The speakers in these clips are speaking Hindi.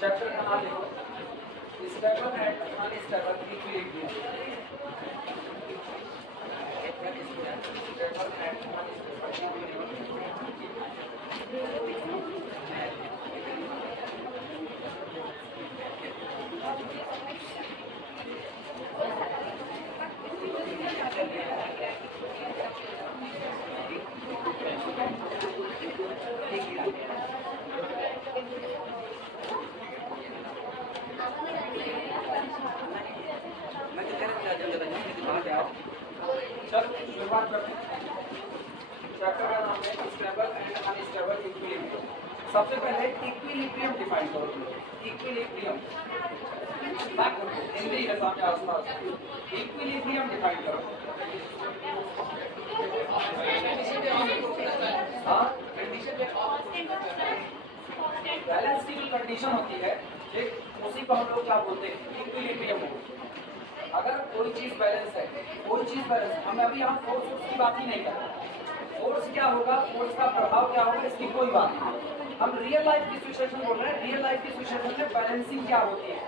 चैप्टर का नाम देखो, stable and unstable equilibrium. Stable and unstable चलो शुरुआत करते हैं। चैप्टर का नाम है स्टेबल एंड अनस्टेबल इक्विलिब्रियम। सबसे पहले इक्विलिब्रियम डिफाइन करो। इक्विलिब्रियम हिंदी है सामने आसपास। इक्विलिब्रियम डिफाइन करो। बैलेंस की जो कंडीशन होती है उसी को हम लोग क्या बोलते हैं, इक्विलिब्रियम। अगर कोई चीज बैलेंस है, कोई चीज बैलेंस, हम अभी यहाँ फोर्स की बात ही नहीं कर रहे। फोर्स क्या होगा, फोर्स का प्रभाव क्या होगा, इसकी कोई बात नहीं। हम रियल लाइफ की सिचुएशन बोल रहे हैं। रियल लाइफ की सिचुएशन में बैलेंसिंग क्या होती है,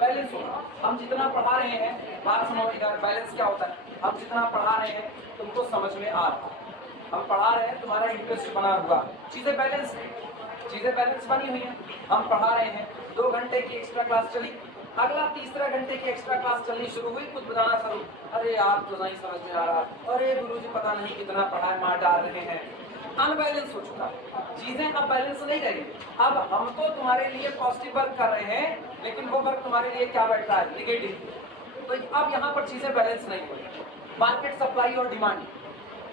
बैलेंस होगा। हम जितना पढ़ा रहे हैं, बात सुनो इधर, बैलेंस क्या होता है। हम जितना पढ़ा रहे हैं तुमको समझ में आ रहा है, हम पढ़ा रहे हैं, तुम्हारा इंटरेस्ट बना हुआ, चीजें बैलेंस है, चीजें बैलेंस बनी हुई है। हम पढ़ा रहे हैं, 2 घंटे की एक्स्ट्रा क्लास चली, अगला तीसरा घंटे की एक्स्ट्रा क्लास चलनी शुरू हुई, कुछ बताना शुरू, अरे यार तो नहीं समझ में आ रहा, अरे गुरुजी पता नहीं कितना पढ़ाई मार डाल रहे हैं। अनबैलेंस हो चुका, चीजें अब बैलेंस नहीं रही। अब हम तो तुम्हारे लिए पॉजिटिव वर्क कर रहे हैं, लेकिन वो वर्क तुम्हारे लिए क्या बैठ रहा है, निगेटिव। तो अब यहाँ पर चीजें बैलेंस नहीं हो रही। मार्केट सप्लाई और डिमांड,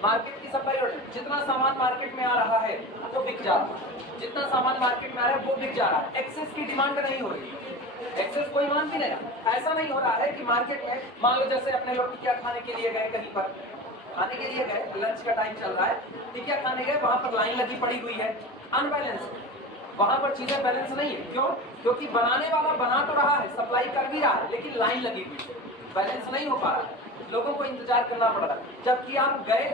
मार्केट की सप्लाई और जितना सामान मार्केट में आ रहा है वो बिक जा रहा है, जितना सामान मार्केट में आ रहा है वो बिक जा रहा है। एक्सेस की डिमांड नहीं हो रही, एक्सेस कोई मान भी नहीं रहा। ऐसा नहीं हो रहा है कि मार्केट में मान लो जैसे अपने लोग टिकिया खाने के लिए गए, कहीं पर खाने के लिए गए, लंच का टाइम चल रहा है, टिकिया खाने गए, वहां पर लाइन लगी पड़ी हुई है, अनबैलेंस, वहां पर चीजें बैलेंस नहीं है। क्यों? क्योंकि बनाने वाला बना तो रहा है, सप्लाई कर भी रहा है, लेकिन लाइन लगी हुई है, बैलेंस नहीं हो पा रहा है, लोगों को इंतजार करना पड़ रहा है। जबकि आप गए,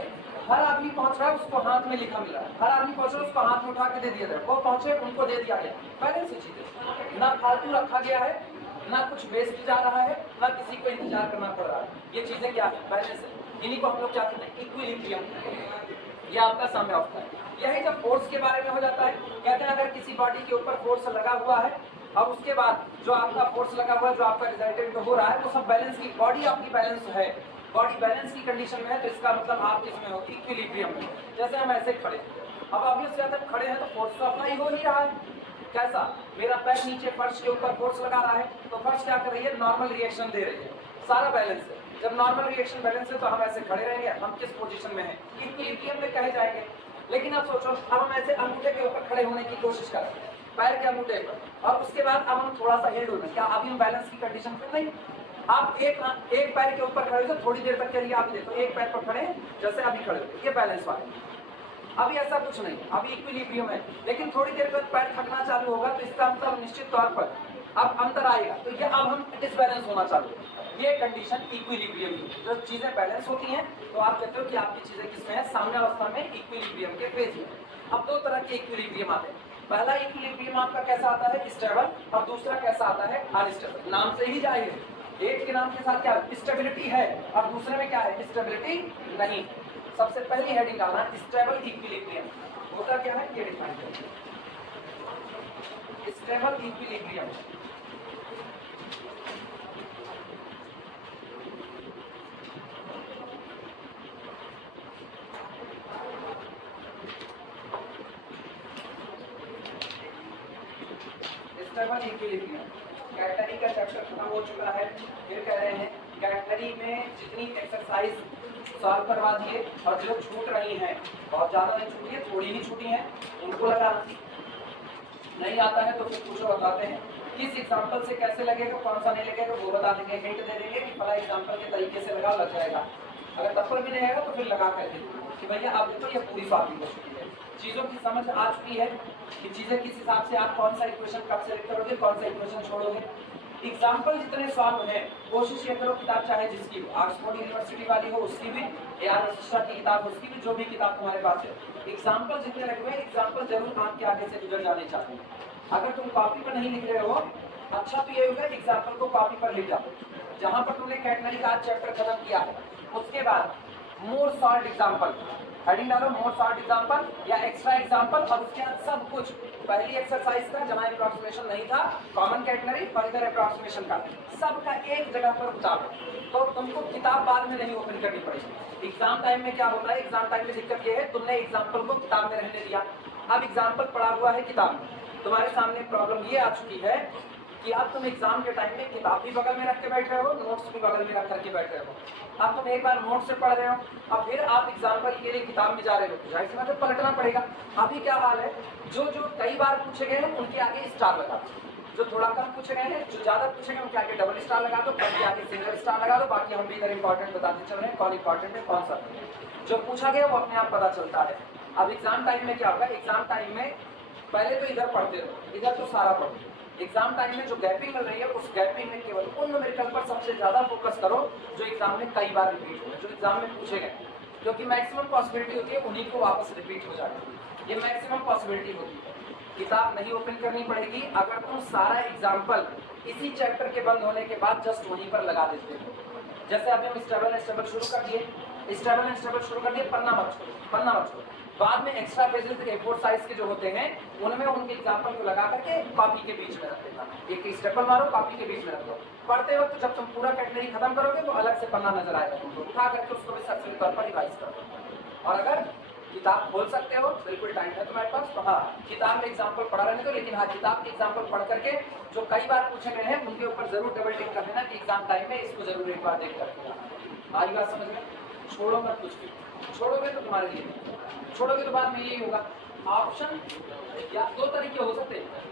हर आदमी पहुंच रहा है, उसको हाथ में लिखा मिल रहा है, हर आदमी पहुंच रहा है, उसको हाथ में उठा के दे दिया जाए, वो पहुंचे उनको दे दिया गया, बैलेंस ही चीजें, ना फालतू रखा गया है, ना कुछ वेस्ट जा रहा है, ना किसी को इंतजार करना पड़ रहा है। ये चीजें क्या है, बैलेंस है। इन्हीं को हम लोग क्या कहते हैं, इक्विलिब्रियम। ये आपका सामने होता है। यही जब फोर्स के बारे में हो जाता है, कहते हैं अगर किसी बॉडी के ऊपर फोर्स लगा हुआ है, अब उसके बाद जो आपका फोर्स लगा हुआ है, जो आपका रिजल्टेंट हो रहा है, वो सब बैलेंस की, बॉडी आपकी बैलेंस है, बॉडी बैलेंस की कंडीशन में है, तो इसका मतलब आप किसमें हो, इक्विलिब्रियम में। जैसे हम ऐसे खड़े, अब ऑब्वियस बात है खड़े हैं तो फोर्स तो अप्लाई हो ही रहा है। कैसा, मेरा पैर नीचे फर्श के ऊपर फोर्स लगा रहा है, तो फर्श क्या कर रही है, नॉर्मल रिएक्शन दे रही है, सारा बैलेंस है। जब नॉर्मल रिएक्शन बैलेंस है तो हम ऐसे खड़े रहेंगे, हम किस पोजीशन में हैं, इक्विलिब्रियम में कहे जाएंगे। लेकिन अब सोचो, अब हम ऐसे अंगूठे के ऊपर खड़े होने की कोशिश कर रहे हैं, पैर के अंगूठे पर, और उसके बाद अब हम थोड़ा सा हिल डुल, क्या अभी हम बैलेंस की कंडीशन पे नहीं। आप एक पैर के ऊपर खड़े हो, थोड़ी देर तक के लिए आप देखो, एक पैर पर खड़े जैसे अभी खड़े हो, ये बैलेंस वाले। अभी ऐसा कुछ नहीं, अभी इक्विलिब्रियम है, लेकिन थोड़ी देर बाद पैर थकना चालू होगा, तो इसका मतलब निश्चित तौर पर अब अंतर आएगा, तो ये अब हम डिसबैलेंस होना चालू, ये कंडीशन इक्विलिब्रियम की। जब चीजें बैलेंस होती हैं तो आप कहते हो कि आपकी चीजें किसमें है, साम्य अवस्था में, इक्विलिब्रियम के फेज में। अब 2 तरह के इक्विलिब्रियम आते हैं। पहला इक्विलिब्रियम आपका कैसा आता है, स्टेबल, और दूसरा कैसा आता है, अनस्टेबल। नाम से ही जाहिर है, एक के नाम के साथ क्या स्टेबिलिटी है और दूसरे में क्या है, स्टेबिलिटी नहीं। सबसे पहली हेडिंग आना, स्टेबल इक्विलिब्रियम होता क्या है, ये डिफाइन करें। Stable equilibrium stable equilibrium cattery का चैप्टर खत्म हो चुका है। फिर कह रहे हैं कैटरी में जितनी एक्सरसाइज सॉल्व करवा दिए, और जो छूट रही हैं, बहुत ज़्यादा नहीं छूटी है, थोड़ी ही छूटी हैं, उनको लगाना। नहीं आता है तो फिर पूछो, बताते हैं किस एग्जाम्पल से कैसे लगेगा, कौन सा नहीं लगेगा, वो बता देंगे, हिंट दे देंगे कि फला एग्जाम्पल के तरीके से लगा, लग जाएगा। अगर तब पर भी नहीं आएगा तो फिर लगा कर देंगे कि भैया आप देखो ये पूरी सॉल्व हो चुकी है, चीज़ों की समझ आ चुकी है कि चीज़ें किस हिसाब से आप कौन सा इक्वेशन कब सेलेक्ट करोगे, कौन सा इक्वेशन छोड़ोगे। एग्जाम्पल जितने सॉल्व हैं, कोशिश ये करो किताब चाहे जिसकी, ऑक्सफोर्ड यूनिवर्सिटी वाली हो उसकी भी, या वशिष्ठा की किताब उसकी भी, जो भी किताब तुम्हारे पास है एग्जाम्पल जितने रखे हुए एग्जाम्पल जरूर आंख के आगे से गुजर जाने चाहिए। अगर तुम कॉपी पर नहीं लिख रहे हो, अच्छा तो ये होगा एग्जाम्पल को कॉपी पर लिख जाओ। जहां पर तुमने कैटनरी का चैप्टर खत्म किया है उसके बाद मोर शॉर्ट एग्जाम्पल हेडिंग डालो, मोर शॉर्ट एग्जाम्पल या एक्स्ट्रा एग्जाम्पल, और उसके बाद सब कुछ पहली एक्सरसाइज का जहां अप्रॉक्सीमेशन नहीं था कॉमन कैटनरी और इधर अप्रॉक्सीमेशन का सबका एक जगह पर उतारो। तो तुमको किताब बाद में नहीं ओपन करनी पड़ेगी। एग्जाम टाइम में क्या होता है, एग्जाम टाइम में दिक्कत ये है तुमने एग्जाम्पल को किताब में रहने दिया, अब एग्जाम्पल पढ़ा हुआ है किताब में, तुम्हारे सामने प्रॉब्लम ये आ चुकी है कि अब तुम एग्जाम के टाइम में किताब भी बगल में रख के बैठ रहे हो, नोट्स भी बगल में रख करके बैठ रहे हो। अब तुम एक बार नोट से पढ़ रहे हो और फिर आप एग्जाम्पल के लिए किताब में जा रहे हो, जाहिर सी बात है पलटना पड़ेगा। अभी क्या हाल है, जो जो कई बार पूछे गए हैं उनके आगे स्टार लगा दो, जो थोड़ा कम पूछे गए हैं, जो ज्यादा पूछे गए उनके आगे डबल स्टार लगा दो, कम के आगे सिंगल स्टार लगा दो। बाकी हम भी इधर इंपॉर्टेंट बताते चल रहे हैं कौन इंपॉर्टेंट है कौन सा जो पूछा गया वो अपने आप पता चलता है। अब एग्जाम टाइम में क्या होगा, एग्जाम टाइम में पहले तो इधर पढ़ते रहो, इधर तो सारा पढ़ो। एग्जाम टाइम में जो गैपिंग मिल रही है उस गैपिंग में केवल उन न्यूमेरिकल पर सबसे ज्यादा फोकस करो जो एग्जाम में कई बार रिपीट हुए, जो एग्जाम में पूछे गए, क्योंकि मैक्सिमम पॉसिबिलिटी होती है उन्हीं को वापस रिपीट हो जाए, ये मैक्सिमम पॉसिबिलिटी होती है। किताब नहीं ओपन करनी पड़ेगी अगर तुम सारा एग्जाम्पल इसी चैप्टर के बंद होने के बाद जस्ट वहीं पर लगा देते हो। जैसे अभी हम स्टेबल एंड स्टेबल शुरू कर दिए, स्टेबल एंड स्टेबल शुरू कर दिए, पन्ना मत छोड़ो, पन्ना मत छोड़ो। बाद में एक्स्ट्रा पेजेस A4 साइज के जो होते हैं उनमें उनके एग्जाम्पल को लगा करके कॉपी के बीच में रख देना, एक स्टेपल मारो कॉपी के बीच में रख दो। पढ़ते वक्त जब तुम पूरा कैटेगरी खत्म करोगे तो अलग से पन्ना नजर आएगा, तुमको उठा करके उसको भी सक्सेस तौर पर रिवाइज कर दो। और अगर किताब खोल सकते हो बिल्कुल टाइम है तुम्हारे पास तो हाँ किताब में एग्जाम्पल पढ़ा रहने दो, लेकिन हाँ किताब के एग्जाम्पल पढ़ करके जो कई बार पूछे गए हैं उनके ऊपर जरूर डबल टिक कर देना कि एग्जाम टाइम में इसको जरूर एक बार देख करके आई बात समझ में। छोड़ो मत कुछ भी, छोड़ोगे तो तुम्हारे लिए, छोड़ोगे तो बाद में यही होगा। ऑप्शन या दो तरीके हो सकते हैं,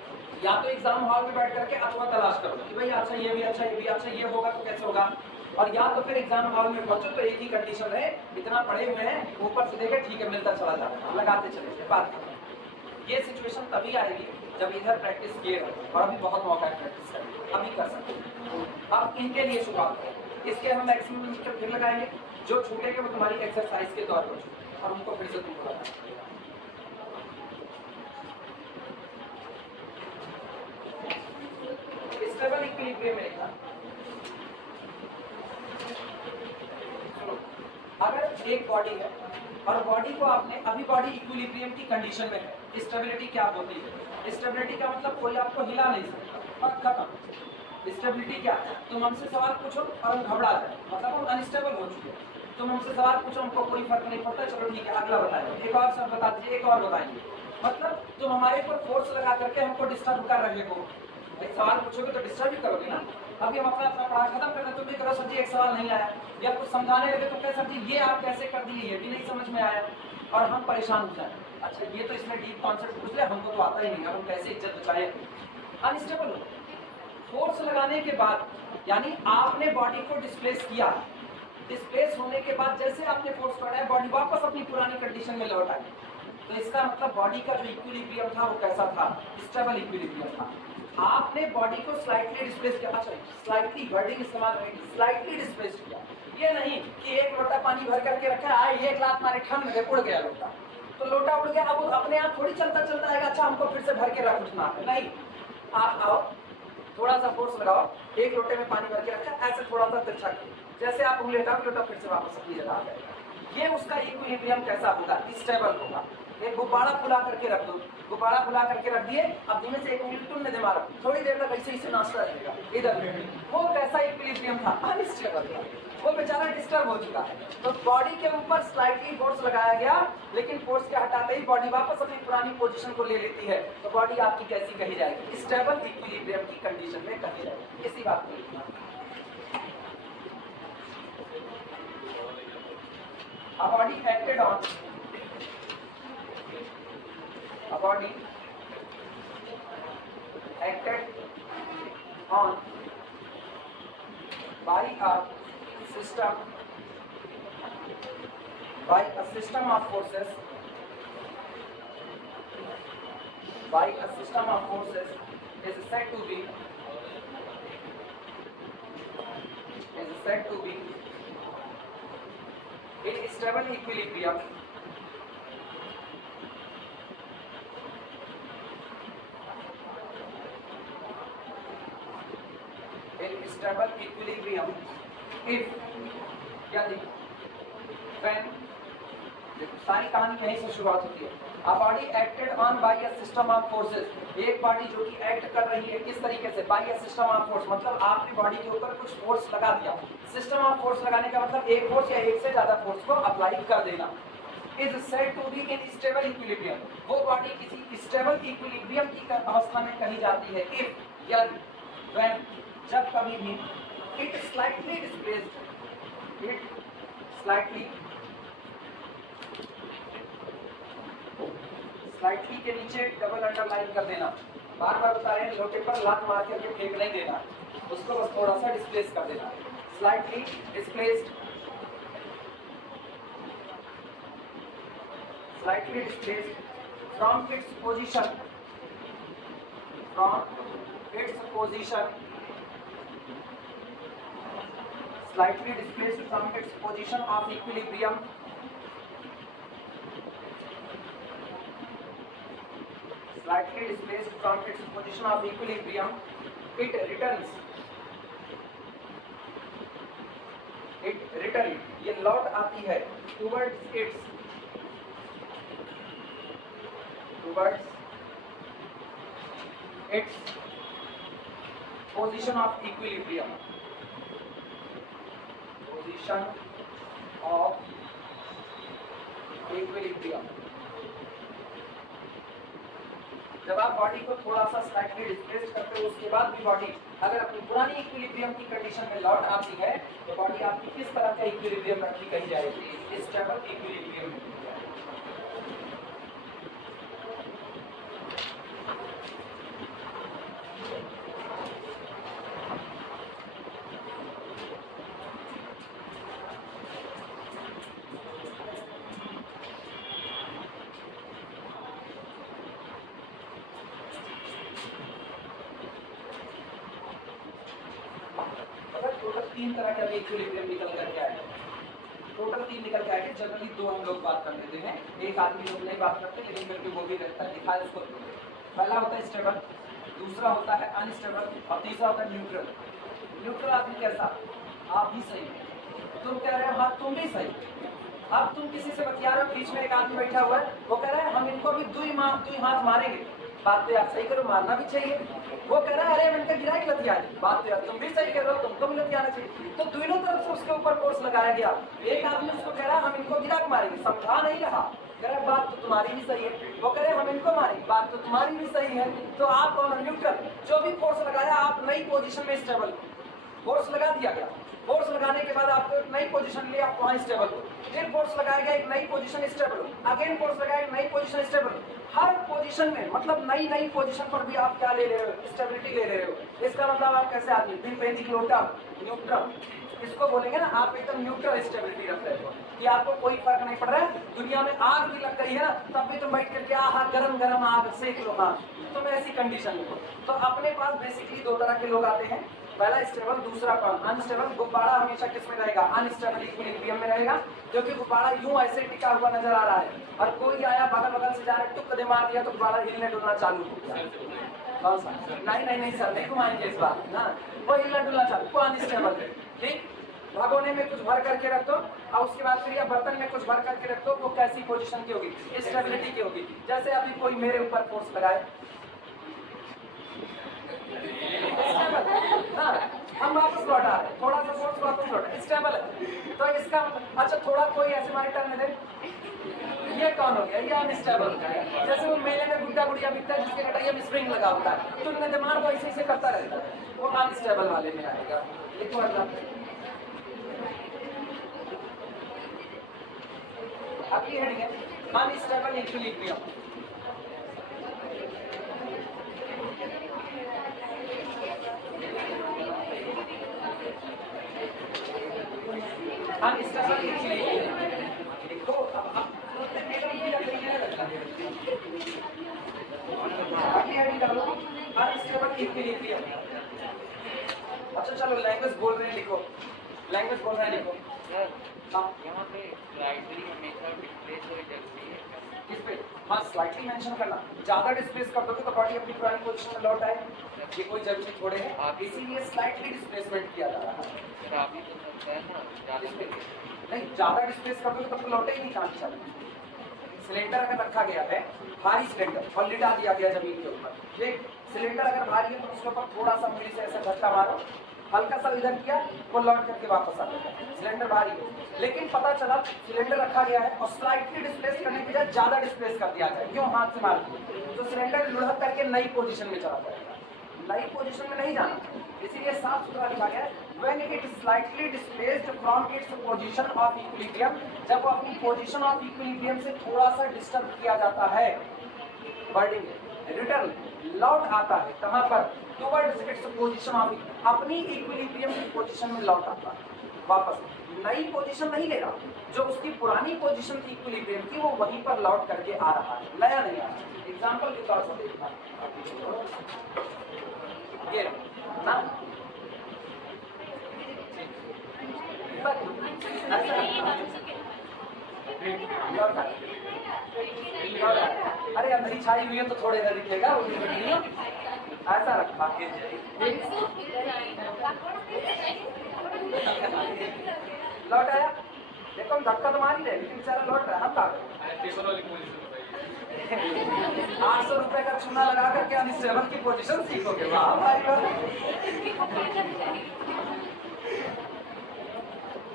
या तो एग्जाम हॉल में बैठ करके अथवा तलाश करो कि भाई अच्छा ये भी अच्छा ये भी अच्छा ये होगा तो कैसे होगा, और या तो फिर एग्जाम हॉल में पहुंचो तो एक ही कंडीशन है इतना पढ़े हुए हैं ऊपर से देखे ठीक है मिलता चला जाए लगाते चले बात करें। ये सिचुएशन तभी आएगी जब इधर प्रैक्टिस किए और अभी बहुत मौका है प्रैक्टिस करने, अभी कर सकते। अब इनके लिए शुरुआत करें, इसके हम मैक्सिमम फिर लगाएंगे, जो छूटेंगे वो तुम्हारी एक्सरसाइज के तौर पर और उनको फिर से तुम लगाना। स्टेबल इक्विलिब्रियम में लिखना, अगर एक बॉडी है और बॉडी को आपने अभी बॉडी इक्विलिब्रियम की कंडीशन में है, स्टेबिलिटी क्या होती है, स्टेबिलिटी का मतलब कोई आपको हिला नहीं सकता और खत्म। स्टेबिलिटी क्या, तुम हमसे सवाल पूछो और हम घबरा जाए मतलब हम अनस्टेबल हो चुके हैं, तुम हमसे सवाल पूछो हमको कोई फर्क नहीं पड़ता चलो ठीक है अगला बताएंगे, एक और सब बता दीजिए एक और बताएंगे, मतलब तुम हमारे ऊपर फोर्स लगा करके हमको डिस्टर्ब कर रहे हो। एक सवाल पूछोगे तो डिस्टर्ब ही करोगे ना। अभी हम अपना पढ़ा खत्म करना तुम भी करो सर जी एक सवाल नहीं आया, या कुछ समझाने लगे तो क्या सर जी ये आप कैसे कर दिए ये भी नहीं समझ में आया, और हम परेशान हो जाए अच्छा ये तो इसमें डीप कॉन्सेप्ट पूछ लिया हमको तो आता ही नहीं, अब हम कैसे इज्जत बचाएं। अनस्टेबल हो, फोर्स लगाने के बाद यानी आपने बॉडी को डिस्प्लेस किया, डिस्प्लेस होने के बाद जैसे आपने फोर्स पकड़ा है बॉडी वापस अपनी पुरानी कंडीशन में लौट आई, तो इसका मतलब बॉडी का जो इक्विलिब्रियम था वो कैसा था, स्टेबल इक्विलिब्रियम था। आपने बॉडी को स्लाइटली डिस्प्लेस किया, अच्छा स्लाइटली वर्डिंग इस्तेमाल नहीं की, स्लाइटली डिस्प्लेस किया, ये नहीं कि एक लोटा पानी भर करके रखा आए एक लात मारे ठन में उड़ गया लोटा, तो लोटा उड़ गया अब अपने आप थोड़ी चलता चलता आएगा अच्छा हमको फिर से भर के रख उठना है, नहीं आप आओ थोड़ा सा फोर्स लगाओ, एक लोटे में पानी भर के रखा ऐसे थोड़ा सा तिरछा जैसे आप उंगली हटाओ लोटा फिर से वापस अपनी जगह आ जाएगा। ये उसका इक्विलिब्रियम कैसा होगा, स्टेबल होगा। एक गुब्बारा फुला करके रख दो, गुब्बारा फुला करके रख दिए, अब धीमे से एक उंगली तुमने दे मारा, थोड़ी देर तक ऐसे इसे नाचता रहेगा इधर, वो कैसा इक्विलिब्रियम था, अनस्टेबल था, वो बेचारा डिस्टर्ब हो चुका है। तो बॉडी के ऊपर स्लाइटली फोर्स लगाया गया, लेकिन फोर्स के हटाते ही बॉडी वापस अपनी पुरानी पोजीशन को ले लेती है, तो बॉडी आपकी कैसी कही जाएगी, स्टेबल इक्विलिब्रियम की कंडीशन में कही जाएगी। इसी बात को A body acted on, a body acted on by a system of forces, by a system of forces is said to be in stable equilibrium stable equilibrium if यदि when सारी कहानी यहीं से शुरुआत होती है। A body acted on by a system of forces, एक बॉडी जो कि एक्ट कर रही है किस तरीके से, by a system of force, मतलब आपने बॉडी के ऊपर कुछ फोर्स लगा दिया। सिस्टम ऑफ फोर्स लगाने का मतलब एक फोर्स या एक से ज्यादा फोर्स को अप्लाई कर देना। Is said to be in stable equilibrium, वो बॉडी किसी स्टेबल इक्विलिब्रियम की अवस्था में कही जाती है if यदि when जब कभी भी it slightly displaced, it slightly slightly के नीचे डबल अंडरलाइन कर देना। बार बार बता रहे हैं लोटे पर लात मार करके फेंक नहीं देना, उसको बस थोड़ा सा डिस्प्लेस कर देना। Slightly displaced, slightly displaced from its position, from its position, slightly displaced from its position of equilibrium, slightly displaced from its position of equilibrium, it returns, ये लौट आती है towards its position of equilibrium, position of equilibrium। जब आप बॉडी को थोड़ा सा स्लाइटली डिस्प्लेस करते हो उसके बाद भी बॉडी अगर अपनी पुरानी इक्विलिब्रियम की कंडीशन में लौट आती है तो बॉडी आपकी किस तरह का इक्विलिब्रियम रखी कही जाएगी, स्टेबल इक्विलिब्रियम। तीन तरह के इक्विलिब्रियम निकल करके आए, टोटल तीन निकल के आए। जनरली दो हम लोग बात कर लेते हैं, एक आदमी लोग नहीं बात करते लेकिन फिर भी वो भी रहता है, दिखाए उसको। पहला होता है स्टेबल, दूसरा होता है अनस्टेबल और तीसरा होता है न्यूट्रल। न्यूट्रल आदमी कैसा, आप भी सही, तुम कह रहे हो हाँ तुम भी सही। अब तुम किसी से बतिया रहे हो, बीच में एक आदमी बैठा हुआ है, वो कह रहा है हम इनको भी दुई हाथ मारेंगे, बात तो आप सही करो, मारना भी चाहिए। वो कह रहा है अरे मैंने गिरा के लतिया, बात तो यार तुम भी सही कर रहे हो, तुमको भी लतियाना चाहिए। तो दोनों तरफ से उसके ऊपर फोर्स लगाया गया। एक आदमी उसको कह रहा है हम इनको गिरा के मारेंगे, समझा नहीं रहा, कह रहा बात तो तुम्हारी भी सही है। वो कह रहे हम इनको मारेंगे, बात तो तुम्हारी भी सही है। तो आप कौन न्यूट्रल, जो भी फोर्स लगाया आप नई पोजीशन में स्टेबल, फोर्स लगा दिया गया, फोर्स लगाने के बाद आपको एक नई पोजीशन लिया, आप वहाँ स्टेबल हो, फिर फोर्स लगाया गया एक नई पोजीशन स्टेबल हो, अगेन फोर्स लगाया एक नई पोजीशन स्टेबल हो। हर पोजीशन में मतलब नई पोजीशन पर भी आप क्या ले रहे हो, स्टेबिलिटी ले रहे हो। इसका मतलब आप कैसे आदमी पेंडिकुलर न्यूट्रल, इसको बोलेंगे ना आप एकदम न्यूट्रल स्टेबिलिटी रख रहे हो कि आपको कोई फर्क नहीं पड़ रहा है। दुनिया में आग भी लग गई है ना तब भी तुम बैठ करके आहा गरम गरम आग सेक लो, हाँ तुम ऐसी कंडीशन में हो। तो अपने पास बेसिकली दो तरह के लोग आते हैं, पहला स्टेबल, दूसरा कौन अनस्टेबल। गुब्बारा हमेशा किस में रहेगा, अनस्टेबल इक्विलिब्रियम में रहेगा, क्योंकि गुब्बारा यूं ऐसे टिका हुआ नजर आ रहा है और कोई आया बगल से जा रहा है टुक दे मार दिया तो गुब्बारा हिलने डुलना चालू हो गया। कौन सा, नहीं सर नहीं घुमाएंगे इस बार ना, वो हिलना डुलना चालू, वो अनस्टेबल है। ठीक, भगोने में कुछ भर करके रख दो और उसके बाद फिर या बर्तन में कुछ भर करके रख दो, वो कैसी पोजीशन की होगी, स्टेबिलिटी की होगी। जैसे अभी कोई मेरे ऊपर फोर्स लगाए, हाँ हम वापस लौटा रहे, थोड़ा सा फोर्स वापस लौटा, स्टेबल है। तो इसका अच्छा थोड़ा कोई ऐसे मारे टर्न दे, ये कौन हो गया, ये अनस्टेबल। जैसे वो मेले में गुड्डा गुड़िया बिकता है जिसके कटाइया में स्प्रिंग लगा होता है, तो उन्हें दिमाग को ऐसे करता रहता है, वो अनस्टेबल वाले में आएगा। लिखो अगली हेडिंग है अनस्टेबल इक्विलिब्रियम। अनस्टेबल इक्विलिब्रियम देखो, अब अनस्टेबल इक्विलिब्रियम। अच्छा चलो लैंग्वेज बोल रहे हैं, लिखो लैंग्वेज बोल रहे हैं, लिखो। यहाँ पे स्लाइटली हमेशा डिस्प्लेस हो जाती है, किस पे हाँ स्लाइटली मेंशन करना, ज्यादा डिस्प्लेस कर दोगे तो बॉडी अपनी पुरानी पोजीशन में लौट आए, ये कोई जरूरी थोड़े है, इसीलिए स्लाइटली डिस्प्लेसमेंट किया जा रहा है। नहीं ज्यादा डिस्प्लेस कर दोगे तब तो लौटे ही नहीं काम चले। सिलेंडर अगर रखा गया है भारी सिलेंडर और लिटा दिया गया जमीन के ऊपर, ठीक, सिलेंडर अगर भारी है तो उसके ऊपर थोड़ा सा मुड़ी से ऐसा झटका मारो, हल्का सा इधर किया वो लौट करके वापस आ गया, सिलेंडर भारी है। लेकिन पता चला सिलेंडर रखा गया है और स्लाइटली डिस्प्लेस करने की बजाय ज्यादा डिस्प्लेस कर दिया जाए, क्यों, हाथ से मार दिया, तो सिलेंडर लुढ़क करके नई पोजीशन में चला जाएगा, नई पोजीशन में नहीं जाना, इसीलिए साफ सुथरा लिखा गया है when it is slightly displaced from its position of equilibrium, जब वो अपनी पोजीशन ऑफ इक्विलिब्रियम से थोड़ा सा डिस्टर्ब किया जाता है, बर्डिंग रिटर्न लौट आता है कहां पर, टुवर्ड्स इट्स पोजीशन ऑफ, अपनी इक्विलिब्रियम की पोजीशन में लौट आता है वापस, नई पोजीशन नहीं ले रहा, जो उसकी पुरानी पोजीशन थी इक्विलिब्रियम की वो वहीं पर लौट करके आ रहा है, नया नहीं आ रहा। एग्जांपल के तौर पर देखना, ये ना अरे अंदर छाई हुई है तो थोड़े ना दिखेगा, ऐसा रखा लौट आया, देखो हम धक्का तो मार ही रहे लेकिन बेचारा लौट रहा है, हम क्या करें। 800 रुपए का चूना लगा करके अनस्टेबल की पोजीशन सीखोगे, वाह भाई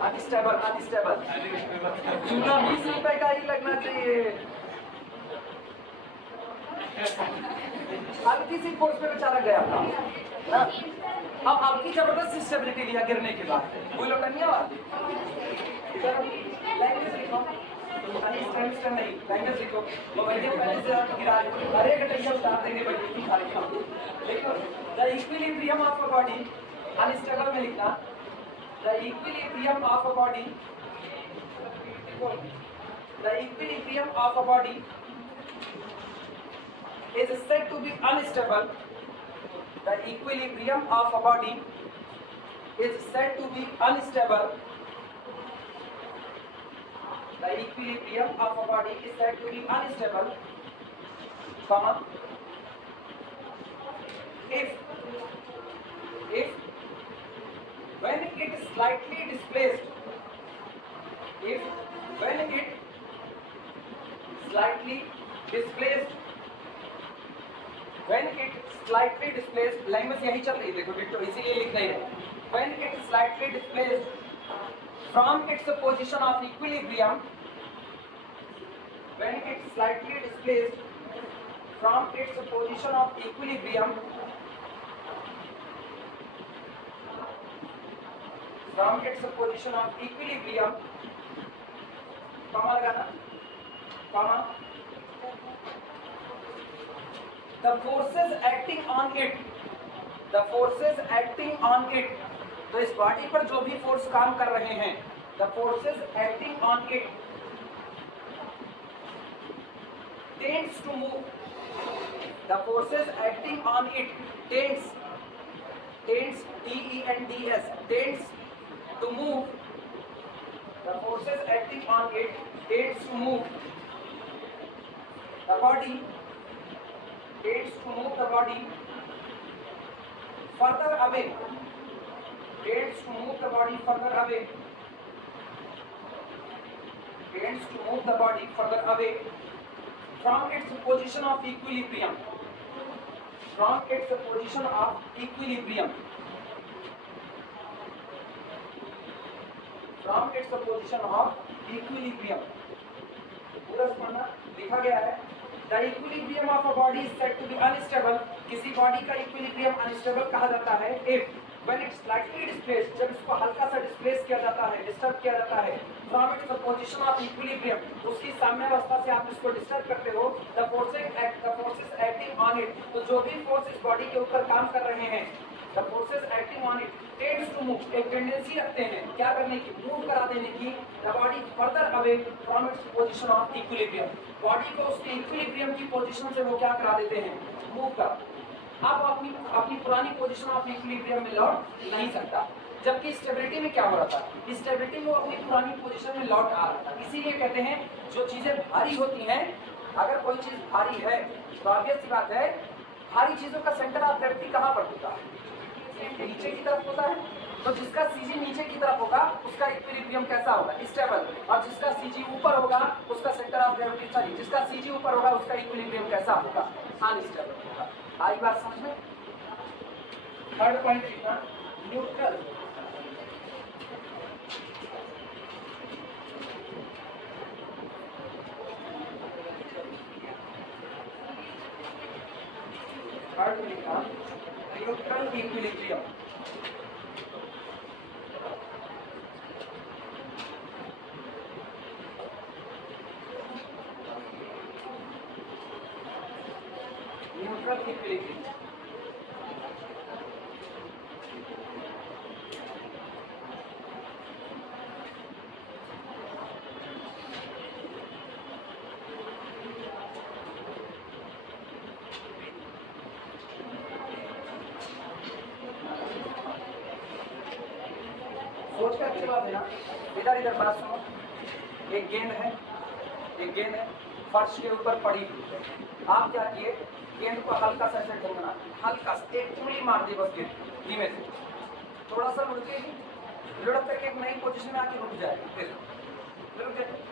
अनस्टेबल अनस्टेबल, चूना 20 रुपए का ही लगना चाहिए, हल्की सी फोर्स पे बेचारा गया था, अब आपकी जबरदस्त स्टेबिलिटी लिया गिरने के बाद, कोई लौटनिया बात लैंग्वेज लिखो, नहीं लैंग्वेज लिखो, वो वही पहले से गिरा, अरे घटिया उतार देंगे बच्चे की सारी काम, देखो the equilibrium of a body, unstable में लिखना, the equilibrium of a body, the equilibrium of a body is said to be unstable, the equilibrium of a body is said to be unstable, the equilibrium of a body is said to be unstable, comma, if when it is slightly displaced, if when it slightly displaced, when it slightly displaced, language यही चल रही है देखो डिट्टो, इसीलिए लिख नहीं रहे, when it is slightly displaced from its position of equilibrium, when it slightly displaced from its position of equilibrium, from its position of equilibrium, comma लगाना, comma, the forces acting on it, the forces acting on it, तो इस बॉडी पर जो भी फोर्स काम कर रहे हैं, the forces acting on it tends to move, the forces acting on it tends T-E-N-D-S, tends to move, the forces acting on it tends to move the body, tends to move the body further away, tends to move the body further away, tends to move the body further away from its position of equilibrium, from its position of equilibrium, from its position of equilibrium, पूरा पढ़ना, लिखा गया है the equilibrium of a body is said to be unstable, किसी बॉडी का इक्विलिब्रियम अनस्टेबल कहा जाता है if when it's slightly displaced, जब इसको हल्का सा डिस्प्लेस किया जाता है, डिस्टर्ब किया जाता है from its position of equilibrium, उसकी साम्यावस्था से आप इसको डिस्टर्ब करते हो, the forces acting on it, तो जो भी फोर्स इस बॉडी के ऊपर काम कर रहे हैं, the forces acting on it tends to move, एक टेंडेंसी रखते हैं क्या करने की, मूव करा देने की, the body further away from its position of equilibrium, body को उसके इक्विलिब्रियम की पोजीशन से वो क्या करा देते हैं, मूव कर, अब अपनी पुरानी पोजीशन ऑफ इक्विलिब्रियम में लौट नहीं सकता, जबकि स्टेबिलिटी में क्या हो रहा था, स्टेबिलिटी में वो अपनी पुरानी पोजीशन में लौट आ रहा था, इसीलिए कहते हैं जो चीजें भारी होती हैं अगर कोई चीज भारी है तो ऑब्वियस सी बात है भारी चीजों का सेंटर ऑफ ग्रेविटी कहाँ पर होता है? नीचे की तरफ होता है। तो जिसका सीजी नीचे की तरफ होगा उसका इक्विलिब्रियम कैसा होगा? स्टेबल। और जिसका सीजी ऊपर होगा उसका सेंटर ऑफ ग्रेविटी, सॉरी, जिसका सीजी ऊपर होगा उसका इक्विलिब्रियम कैसा होगा? अनस्टेबल होगा। आई बात समझ में? थर्ड पॉइंट लिखना, न्यूट्रल। थर्ड लिखना, न्यूट्रल इक्विलिब्रियम। न्यूट्रल इक्विलिब्रियम सोच कर अच्छी बात है ना। इधर इधर बात सुनो। एक गेंद है, एक गेंद है, फर्श के ऊपर पड़ी हुई है। आप क्या किए? गेंद को हल्का सा ऐसे ढूंढना, हल्का सा एक उंगली मार दी बस गेंद धीमे से, थोड़ा सा रुकेगी, लुढ़क करके एक नई पोजीशन में आके रुक जाएगी, फिर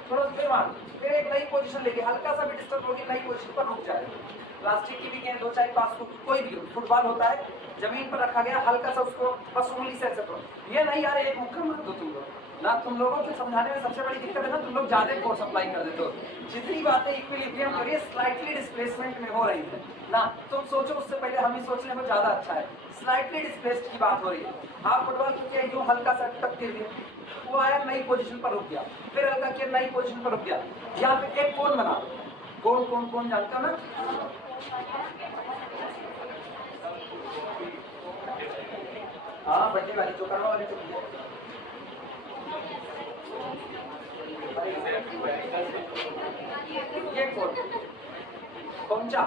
थोड़ा फिर मार, फिर एक नई पोजीशन लेके हल्का सा भी डिस्टर्ब होगी, नई पोजीशन पर रुक जाएगी। प्लास्टिक की भी गेंद हो चाहे बास्केट कोई भी हो, फुटबॉल होता है, जमीन पर रखा गया, हल्का सा उसको बस उंगली से ऐसे करो। ये नहीं यार एक मुक्का मार दो तुम लोग ना, तुम लोगों को समझाने में सबसे बड़ी दिक्कत है ना, तुम लोग ज्यादा फोर्स अप्लाई कर देते हो। जितनी बातें इक्विलिब्रियम करिए स्लाइटली डिस्प्लेसमेंट में हो रही है ना, तुम सोचो उससे पहले हम ही सोचने में ज्यादा अच्छा है। स्लाइटली डिस्प्लेस्ड की बात हो रही है। आप फुटबॉल को किया यूं हल्का सा टक के लिए, वो आया नई पोजीशन पर रुक गया, फिर हल्का किया नई पोजीशन पर रुक गया। या फिर एक कोन बना, कोन कोन कोन जानते हो ना? हाँ बच्चे वाली जो करने वाली चुकी है, ये कोन पहुंचा,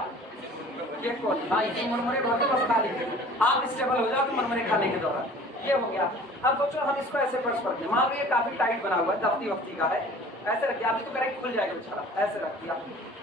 ये कोन, हाँ इसी मुरमुरे भर दो बस खा लीजिए, आप स्टेबल हो जाओ मुरमुरे खाने के दौरान। ये हो गया। अब सोचो हम इसको ऐसे फर्श पर रखें, मान लो ये काफी टाइट बना हुआ है, दफ्ती वफ्ती का है, ऐसे रखिए, अभी तो करेक्ट खुल जाएगा बेचारा, ऐसे रख दिया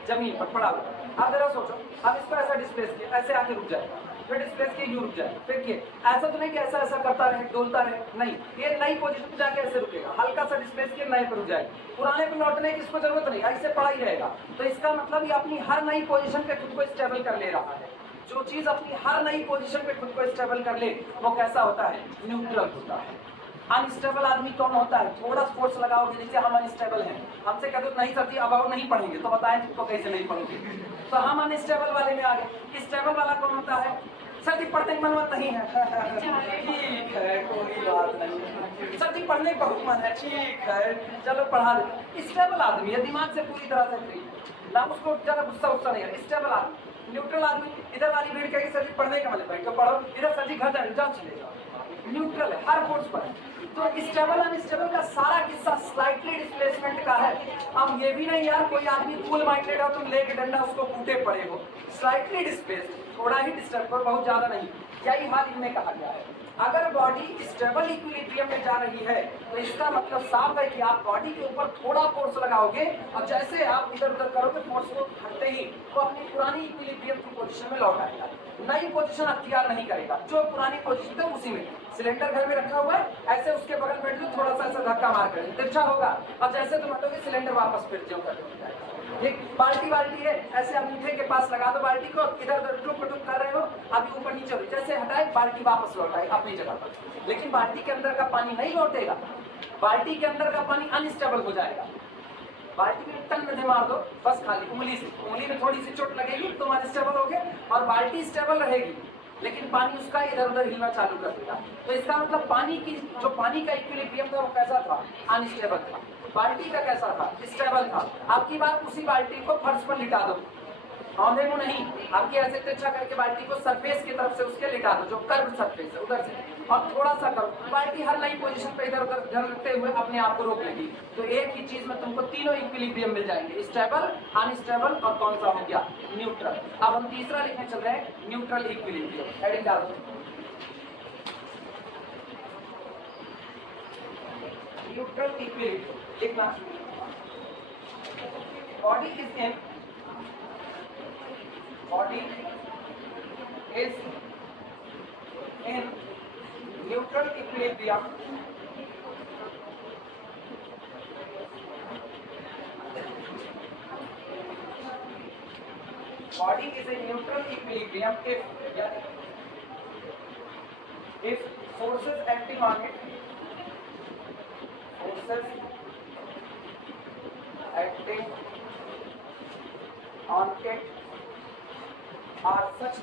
जमीन पर पड़ा हुआ। अब जरा सोचो हम इसको ऐसा डिस्प्लेस किए, ऐसे आके रुक जाएगा, फिर डिस्प्लेस किए यूं रुक जाए, फिर किए, ऐसा तो नहीं कि ऐसा ऐसा करता रहे डोलता रहे, नहीं, ये नई पोजीशन पे जाके ऐसे रुकेगा, हल्का सा डिस्प्लेस किए नए पे रुक जाएगा, पुराने पे लौटने की इसको जरूरत नहीं, ऐसे पड़ा ही रहेगा। तो इसका मतलब ये अपनी हर नई पोजीशन पे खुद को स्टेबल कर ले रहा है। जो चीज अपनी हर नई पोजीशन पे खुद को स्टेबल कर ले वो कैसा होता है? न्यूट्रल होता है। अनस्टेबल आदमी कौन होता है? थोड़ा फोर्स लगाओगे, जैसे हम अनस्टेबल हैं, हमसे कहते हो नहीं सर जी अब और नहीं पढ़ेंगे, तो बताएं तुमको कैसे नहीं पढ़ोगे, तो हम अनस्टेबल वाले में आ गए। स्टेबल वाला कौन होता है? सर जी पढ़ने का मन नहीं है, ठीक है कोई बात नहीं, सर जी पढ़ने का बहुत मन है, ठीक है चलो पढ़ा दे। स्टेबल आदमी है, दिमाग से पूरी तरह से फ्री ना, उसको ज्यादा गुस्सा उस्सा नहीं है। स्टेबल आदमी, न्यूट्रल आदमी, इधर वाली भीड़ कहेगी सर जी पढ़ने का मन है तो पढ़ो, इधर सर जी घर जाओ चले जाओ, न्यूट्रल है हर फोर्स पर। तो स्टेबल अनस्टेबल का सारा किस्सा स्लाइटली डिस्प्लेसमेंट का है। अब ये भी नहीं यार कोई आदमी कूल माइंडेड हो, तुम लेके डंडा उसको कूटे पड़े हो, स्लाइटली डिस्प्लेस, थोड़ा ही डिस्टर्ब करो, बहुत ज्यादा नहीं। यही हाल इनमें कहा गया है। अगर बॉडी स्टेबल इक्विलिब्रियम में जा रही है तो इसका मतलब साफ है कि आप बॉडी के ऊपर थोड़ा फोर्स लगाओगे और जैसे आप इधर उधर करोगे फोर्स को हटते ही वो अपनी पुरानी इक्विलिब्रियम की पोजीशन में लौट आएगा, नई पोजीशन अख्तियार नहीं करेगा। जो पुरानी पोजीशन थी उसी में, सिलेंडर घर में रखा हुआ है, ऐसे उसके बगल बैठ जाओ, थोड़ा सा ऐसा धक्का मार कर तिरछा होगा, और जैसे तुम हटोगे सिलेंडर वापस फिर जो कर जाएगा। एक बाल्टी है, ऐसे आप अंगूठे के पास लगा दो बाल्टी को, इधर उधर टुक टुक कर रहे हो, अभी ऊपर नीचे हो, जैसे हटाए बाल्टी वापस लौटाए अपनी जगह पर, लेकिन बाल्टी के अंदर का पानी नहीं लौटेगा, बाल्टी के अंदर का पानी अनस्टेबल हो जाएगा। बाल्टी में टन में मार दो बस खाली उंगली से, उंगली में थोड़ी सी चोट लगेगी तो अनस्टेबल हो गया, और बाल्टी स्टेबल रहेगी लेकिन पानी उसका इधर उधर हिलना चालू कर देगा। तो इसका मतलब पानी की जो पानी का इक्विलिब्रियम था वो कैसा था? अनस्टेबल था। बाल्टी का कैसा था? स्टेबल था। आपकी बात उसी बाल्टी को फर्श पर लिटा दो, औंधे मुंह नहीं, आपकी ऐसे तिरछा करके बाल्टी को सरफेस की तरफ से उसके लिटा दो, जो कर्व सरफेस है उधर से, और थोड़ा सा करो, बाल्टी हर नई पोजीशन पे इधर उधर ध्यान रखते हुए अपने आप को रोक लेगी। तो एक ही चीज में तुमको तीनों इक्विलिब्रियम मिल जाएंगे, स्टेबल, अनस्टेबल और कौन सा हो गया? न्यूट्रल। अब हम तीसरा लिखने चल रहे हैं, न्यूट्रल इक्विलिब्रियम। हेडिंग डाल दो, न्यूट्रल इक्विलिब्रियम लिखना। Body is in body is in neutral equilibrium if forces acting on it are such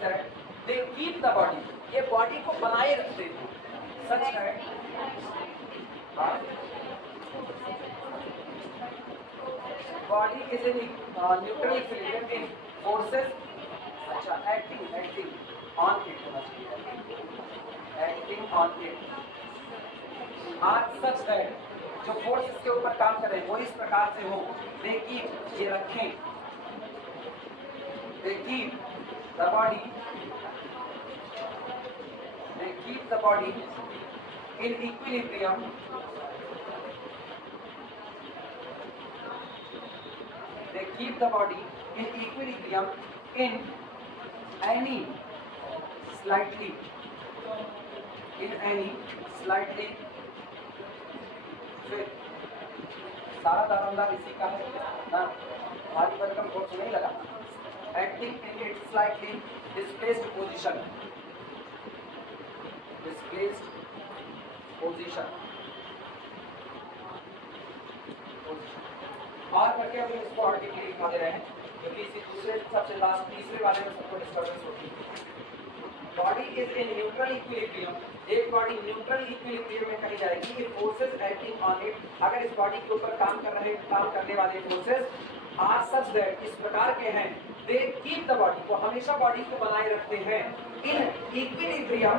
that they keep the body, ये बॉडी को बनाए रखते हैं, such that body is in neutral equilibrium in forces acting on it are such that जो फोर्स इसके ऊपर काम कर रहे हैं वो इस प्रकार से हो, they keep, ये रखें, they keep the body in equilibrium in any slightly फिर सारा दारोमदार इसी का है ना, भारी भरकम फोर्स नहीं लगा, acting in its slightly displaced position और करके हम इसको आर्टिकली लिखा दे रहे हैं, क्योंकि इसी दूसरे सबसे लास्ट तीसरे वाले में सबको डिस्टर्बेंस होती है। Body is in neutral equilibrium, एक बॉडी न्यूट्रल इक्विलिब्रियम में कही जाएगी कि फोर्सेस एक्टिंग ऑन इट, अगर इस बॉडी के ऊपर काम करने वाले फोर्सेस आर सच दैट, इस प्रकार के हैं, दे कीप द बॉडी, वो हमेशा बॉडी को बनाए रखते हैं in equilibrium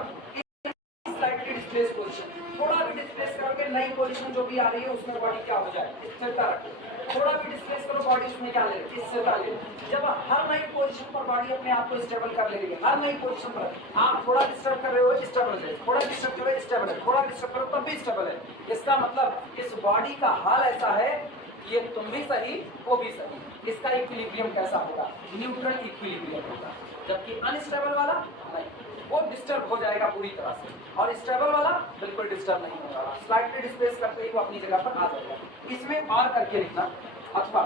slightly displace position, थोड़ा भी डिस्प्लेस करोगे नई पोजीशन जो भी आ रही है उसमें बॉडी क्या हो जाए, स्थिरता रखे, थोड़ा भी डिस्प्लेस करो बॉडी उसमें क्या ले, स्थिरता ले। जब हर नई पोजीशन पर बॉडी अपने आप को स्टेबल कर ले रही है, हर नई पोजीशन पर आप थोड़ा डिस्टर्ब कर रहे हो स्टेबल है, थोड़ा डिस्टर्ब कर रहे हो स्टेबल है, थोड़ा डिस्टर्ब करो तब भी स्टेबल है। इसका मतलब इस बॉडी का हाल ऐसा है, ये तुम भी सही वो भी सही, इसका इक्विलिब्रियम कैसा होगा, न्यूट्रल इक्विलिब्रियम होगा, जबकि अनस्टेबल वाला नहीं, वो डिस्टर्ब हो जाएगा पूरी तरह से, और स्टेबल वाला बिल्कुल डिस्टर्ब नहीं होगा, स्लाइटली डिस्प्लेस करते ही वो अपनी जगह पर आ जाएगा। इसमें और करके लिखना, अथवा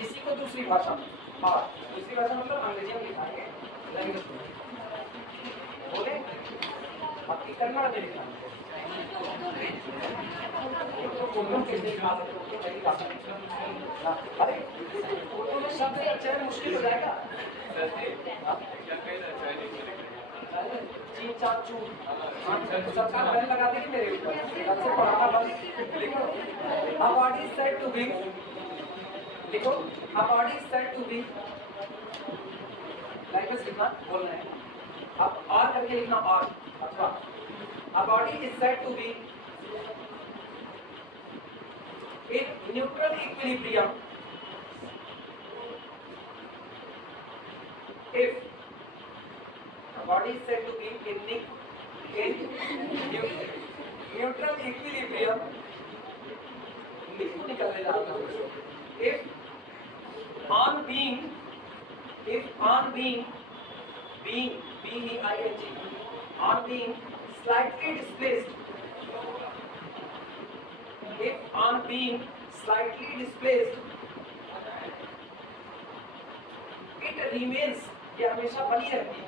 इसी को दूसरी भाषा में, और दूसरी भाषा मतलब अंग्रेजी में लिखाएंगे, लैंग्वेज बोले आपकी कन्नड़ में लिखना, अरे उर्दू में शब्द का चयन मुश्किल हो जाएगा, सरकार बैन लगा देगी मेरे ऊपर, सबसे पढ़ाना बंद। लिखो a body is said to be, लिखो a body is said to be, language लिखना बोलना है, अब और करके लिखना, और अथवा a body is said to be in neutral equilibrium if body is said to be in neutral equilibrium if on being slightly displaced, if on being slightly displaced it remains, ये हमेशा बनी रहती है,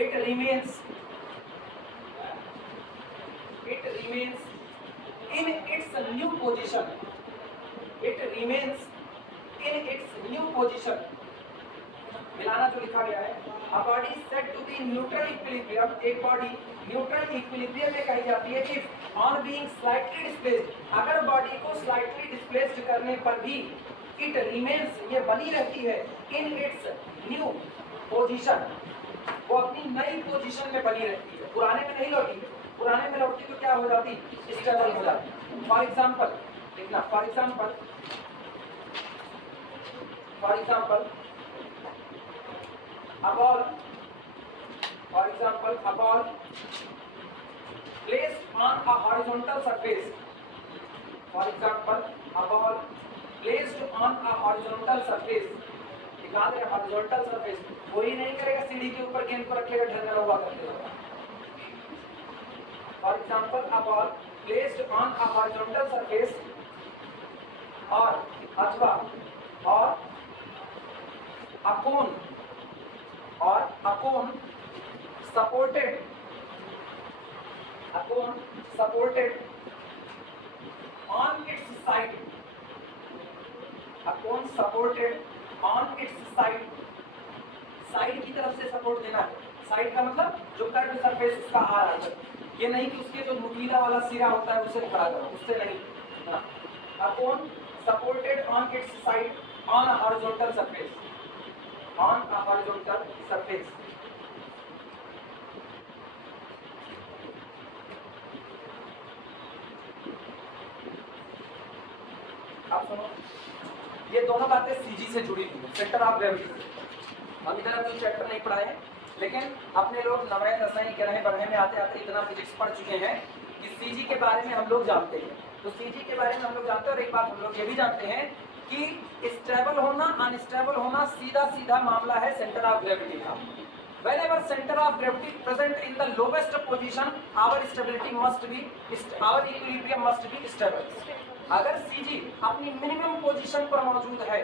it remains in its new position, मिलाना जो लिखा गया है, a body is said to be in neutral equilibrium, एक बॉडी न्यूट्रल इक्विलिब्रियम में कही जाती है if on being slightly displaced, अगर बॉडी को slightly displaced करने पर भी it remains, ये बनी रहती है in its new position, वो अपनी नई पोजीशन में बनी रहती है, पुराने में नहीं लौटी, पुराने में लौटती तो क्या हो जाती, स्टेबल हो जाती। फॉर एग्जाम्पल लिखना, for example a ball placed on a horizontal surface for example a ball placed on a horizontal surface, निकाल रहे हॉरिजॉन्टल सरफेस, कोई नहीं करेगा सीढ़ी के ऊपर गेंद को रखेगा ढंगा हुआ करते हुए। For example a ball placed on a horizontal surface और अथवा और a cone supported on its side, a cone supported on its side, side की तरफ से सपोर्ट देना है। साइड का मतलब जो कर्व सरफेस उसका आ रहा है, ये नहीं कि उसके जो नुकीला वाला सिरा होता है उससे खड़ा करो, उससे नहीं। a cone supported on its side on a horizontal surface, on a horizontal surface। आप सुनो, ये दोनों बातें सीजी से जुड़ी हुई है, सेंटर ऑफ ग्रेविटी से। हम इधर अभी चैप्टर नहीं पढ़ाए हैं, लेकिन अपने लोग नवे दसवीं ग्रह बढ़े में आते आते इतना फिजिक्स पढ़ चुके हैं कि सीजी के बारे में हम लोग जानते हैं। तो सीजी के बारे में हम लोग जानते हैं, और एक बात हम लोग ये भी जानते हैं कि स्टेबल होना अनस्टेबल होना सीधा सीधा मामला है सेंटर ऑफ ग्रेविटी का। Whenever center of gravity present in the lowest position, our stability must be, our equilibrium must be stable। अगर सीजी अपनी मिनिमम पोजीशन पर मौजूद है,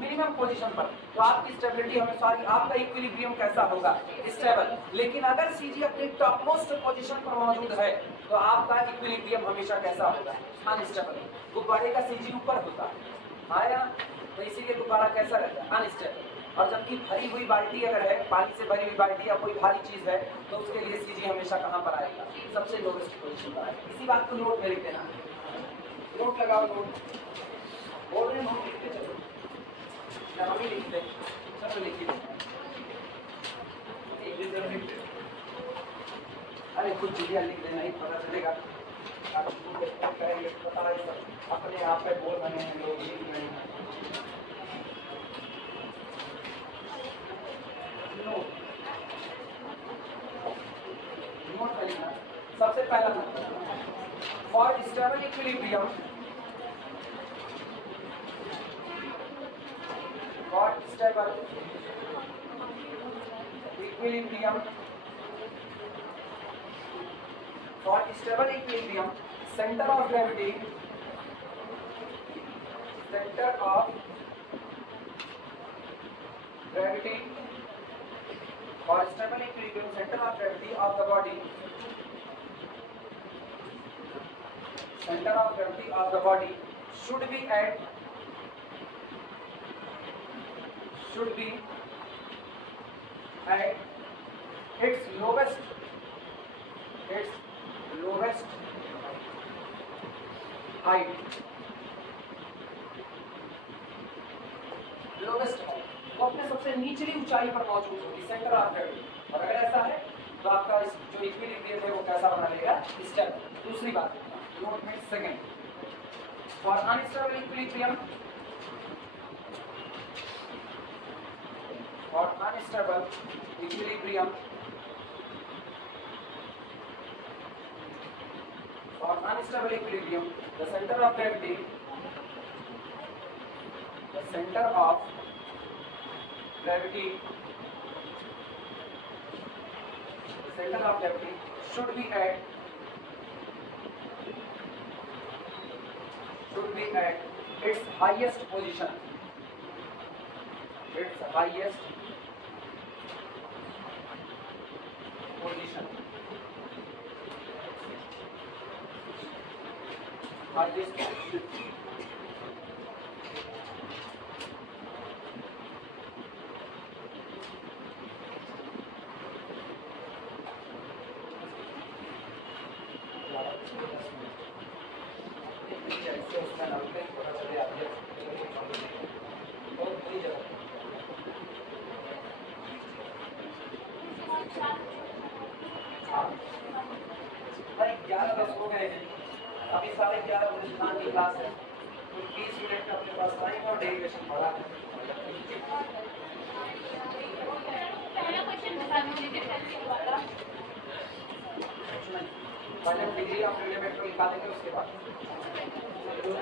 मिनिमम पोजीशन पर, तो आपकी स्टेबिलिटी हमेशा, आपका इक्विलिब्रियम कैसा होगा, स्टेबल। लेकिन अगर सीजी अपनी टॉप मोस्ट पोजीशन पर मौजूद है तो आपका इक्विलिब्रियम हमेशा कैसा होगा, अनस्टेबल। गुब्बारे का सीजी ऊपर होता है ना, तो इसीलिए गुब्बारा कैसा रहता है, अनस्टेबल। और जबकि भरी हुई बाल्टी अगर है, पानी से भरी हुई बाल्टी या कोई भारी चीज है, तो उसके लिए सीजी हमेशा कहाँ पर आएगा, सबसे लोवेस्ट पोजीशन पर आएगा। इसी बात को नोट में लिख देना, नोट लगाओ, नोट बोल रहे, नोट लिखते चलो, या हम ही लिखते, चलो लिखिए। अरे कुछ चीजें लिख देना ही पता चलेगा, पता है अपने आप पे बोल रहे हैं लोग, लिख रहे हैं। सबसे पहला for stable equilibrium, for stable equilibrium, for stable equilibrium centre of gravity, centre of gravity, for stable equilibrium center of gravity of the body, center of gravity of the body should be at its lowest height, lowest height, तो अपने सबसे निचली ऊंचाई पर मौजूद होगी सेंटर ऑफ ग्रेविटी। और अगर ऐसा है तो आपका जो इक्विलिब्रियम है वो कैसा बना लेगा, स्टेबल। दूसरी बात नोट में, second for unstable equilibrium, for unstable equilibrium, for unstable equilibrium the centre of gravity, the centre of gravity, the center of gravity should be at its highest position, its highest position, highest position। भाई 11:10 हो गए हैं, अभी 11:30 हिंदुस्तान की क्लास है, 20 मिनट का अपने पास टाइम और डेरिवेशन पड़ा है। पहला क्वेश्चन बता दीजिए वाला, पहले डिग्री ऑफ फ्रीडम को लिखा देंगे, उसके बाद सुनो